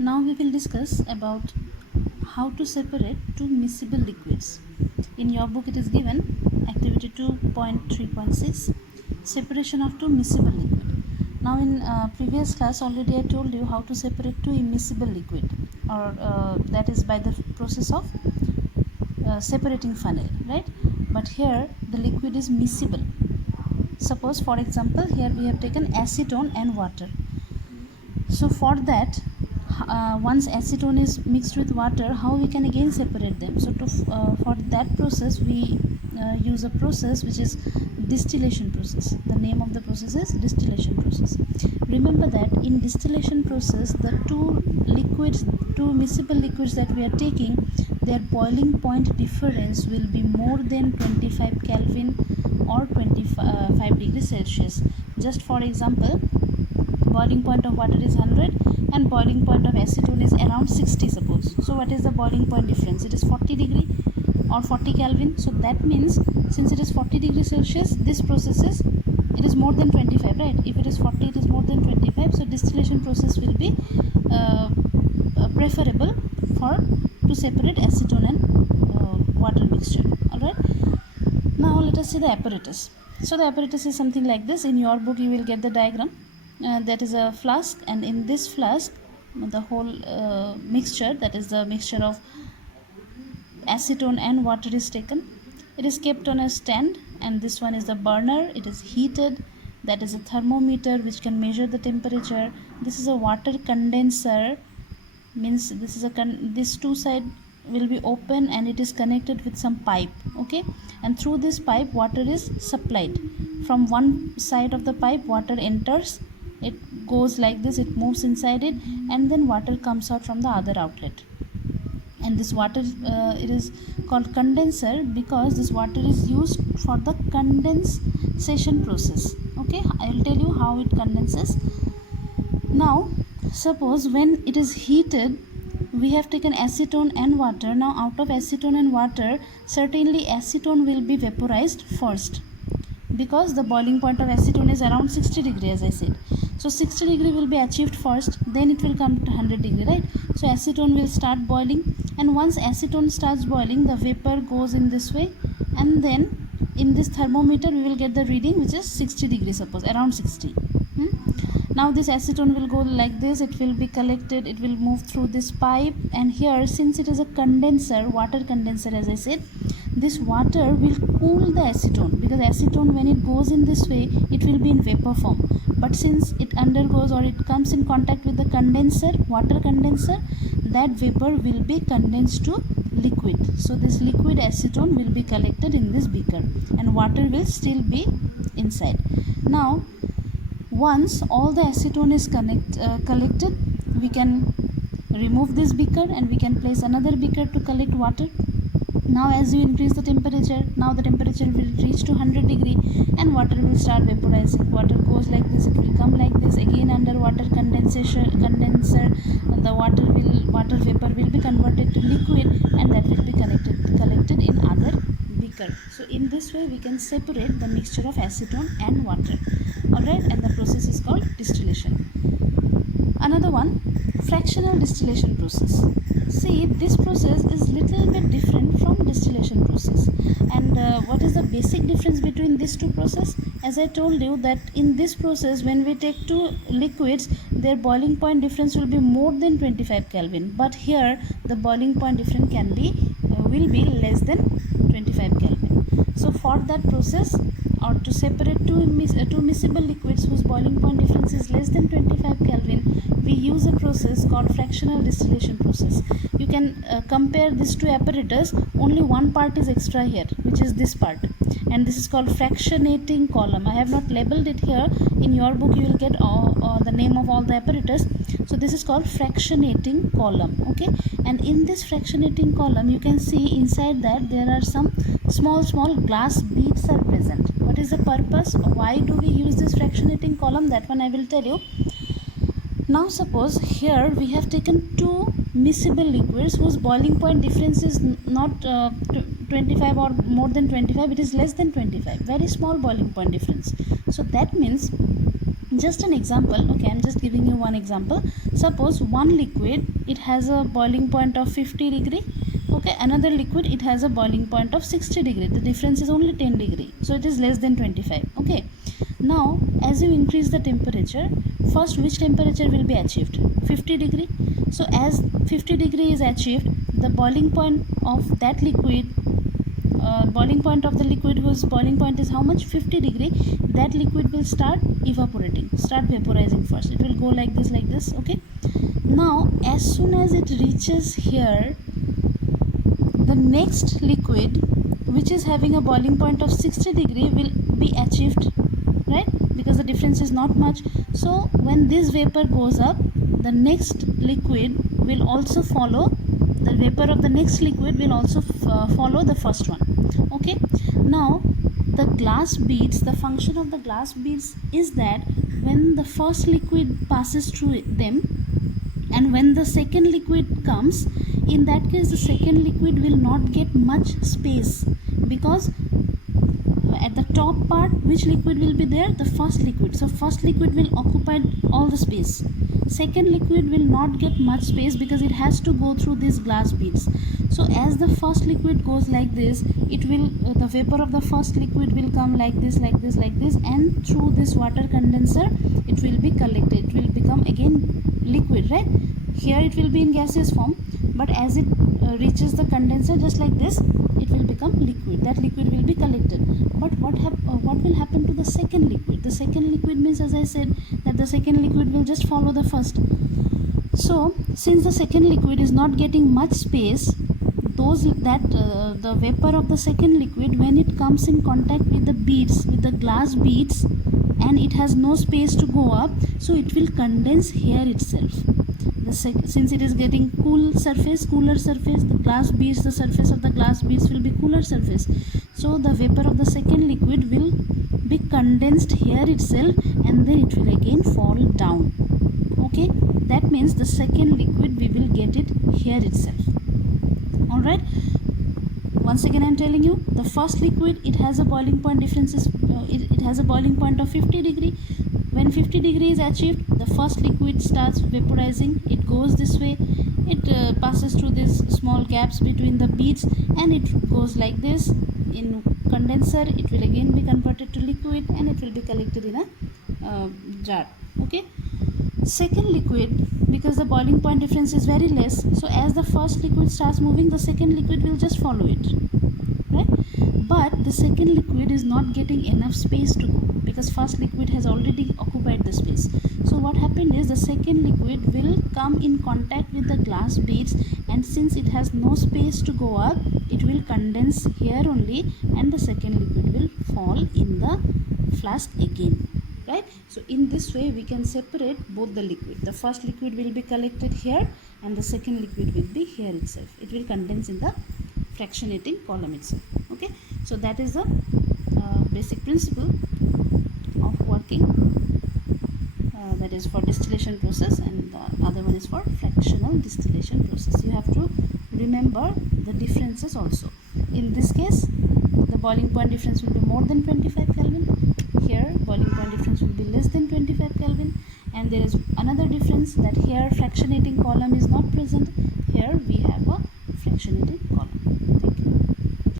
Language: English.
Now we will discuss about how to separate two miscible liquids. In your book it is given activity 2.3.6 separation of two miscible liquid. Now in previous class already I told you how to separate two immiscible liquid, or that is by the process of separating funnel, right? But here the liquid is miscible. Suppose for example here we have taken acetone and water. So for that, once acetone is mixed with water, how we can again separate them? So for that process we use a process which is distillation process. The name of the process is distillation process. Remember that in distillation process the two miscible liquids that we are taking, their boiling point difference will be more than 25 Kelvin or 25 degrees Celsius. Just for example, boiling point of water is 100 and boiling point of acetone is around 60 suppose. So what is the boiling point difference? It is 40 degree or 40 Kelvin. So that means since it is 40 degrees Celsius, this process is more than 25, right? If it is 40, it is more than 25. So distillation process will be preferable to separate acetone and water mixture. Alright. Now let us see the apparatus. So the apparatus is something like this. In your book you will get the diagram. That is a flask, and in this flask the whole mixture, that is the mixture of acetone and water, is taken. It is kept on a stand, and this one is the burner. It is heated. That is a thermometer which can measure the temperature. This is a water condenser, means this is this two side will be open and it is connected with some pipe, okay, and through this pipe water is supplied. From one side of the pipe water enters, it goes like this, it moves inside it, and then water comes out from the other outlet. And this water it is called condenser because this water is used for the condensation process. Okay, I will tell you how it condenses. Now suppose when it is heated, we have taken acetone and water. Now out of acetone and water, certainly acetone will be vaporized first, because the boiling point of acetone is around 60 degree, as I said. So 60 degree will be achieved first, then it will come to 100 degree, right? So acetone will start boiling, and once acetone starts boiling, the vapor goes in this way, and then in this thermometer we will get the reading which is 60 degree, suppose around 60. Now this acetone will go like this, it will be collected, it will move through this pipe, and here since it is a condenser, water condenser, as I said, this water will cool the acetone, because acetone when it goes in this way it will be in vapor form, but since it undergoes or it comes in contact with the condenser, water condenser, that vapor will be condensed to liquid. So this liquid acetone will be collected in this beaker and water will still be inside. Now once all the acetone is collected, we can remove this beaker and we can place another beaker to collect water. Now as you increase the temperature, now the temperature will reach to 100 degree and water will start vaporizing. Water goes like this, it will come like this, again under water condenser, the water vapor will be converted to liquid, and that will be collected in other beaker. So in this way we can separate the mixture of acetone and water. Alright, and the process is called distillation. Another one, fractional distillation process. See, this process is little bit different from distillation process. And what is the basic difference between these two processes? As I told you that in this process, when we take two liquids, their boiling point difference will be more than 25 Kelvin. But here, the boiling point difference will be less than 25 Kelvin. So for that process, or to separate two miscible liquids whose boiling point difference is less than 25 Kelvin, we use a process called fractional distillation process. You can compare these two apparatus, only one part is extra here, which is this part, and this is called fractionating column. I have not labeled it here. In your book you will get the name of all the apparatus. So this is called fractionating column, okay? And in this fractionating column you can see inside that there are some small glass beads are present. What is the purpose? Why do we use this fractionating column? That one I will tell you. Now suppose here we have taken two miscible liquids whose boiling point difference is not 25 or more than 25, it is less than 25, very small boiling point difference. So that means Just an example, okay, I'm just giving you one example. Suppose one liquid, it has a boiling point of 50 degree, okay, another liquid, it has a boiling point of 60 degree. The difference is only 10 degree, so it is less than 25. Okay, now as you increase the temperature, first which temperature will be achieved? 50 degree. So as 50 degree is achieved, the boiling point of that liquid, boiling point of the liquid whose boiling point is how much? 50 degree. That liquid will start evaporating, start vaporizing first. It will go like this, okay. Now as soon as it reaches here, the next liquid which is having a boiling point of 60 degree will be achieved, right, because the difference is not much. So when this vapor goes up, the next liquid will also follow, the vapor of the next liquid will also follow the first one, okay. Now the glass beads, the function of the glass beads is that when the first liquid passes through them and when the second liquid comes, in that case the second liquid will not get much space, because at the top part which liquid will be there? The first liquid. So first liquid will occupy all the space, second liquid will not get much space because it has to go through these glass beads. So as the first liquid goes like this, it will the vapor of the first liquid will come like this, and through this water condenser it will be collected, it will become again liquid, right? Here it will be in gaseous form, but as it reaches the condenser, just like this, it will become liquid. That liquid will be collected. But what will happen to the second liquid? The second liquid means, as I said, that the second liquid will just follow the first. So since the second liquid is not getting much space, the vapor of the second liquid, when it comes in contact with the beads, with the glass beads, and it has no space to go up, so it will condense here itself. Since it is getting cooler surface, the glass beads, the surface of the glass beads will be cooler surface, so the vapor of the second liquid will be condensed here itself, and then it will again fall down, okay. That means the second liquid, we will get it here itself. All right, once again I'm telling you, the first liquid, it has a boiling point differences, it has a boiling point of 50 degree. When 50 degree is achieved, the first liquid starts vaporizing. It goes this way, it passes through these small gaps between the beads, and it goes like this. In condenser, it will again be converted to liquid, and it will be collected in a jar, okay. Second liquid, because the boiling point difference is very less, so as the first liquid starts moving, the second liquid will just follow it, right? But the second liquid is not getting enough space to go, because first liquid has already occupied the space. So what happened is, the second liquid will come in contact with the glass beads, and since it has no space to go up, it will condense here only, and the second liquid will fall in the flask again, right? So in this way we can separate both the liquid. The first liquid will be collected here, and the second liquid will be here itself. It will condense in the fractionating column itself, okay. So that is the basic principle of working, that is for distillation process, and the other one is for fractional distillation process. You have to remember the differences also. In this case, the boiling point difference will be more than 25 Kelvin. Here boiling point difference will be less than 25 Kelvin, and there is another difference, that here fractionating column is not present. Here we have a fractionating column.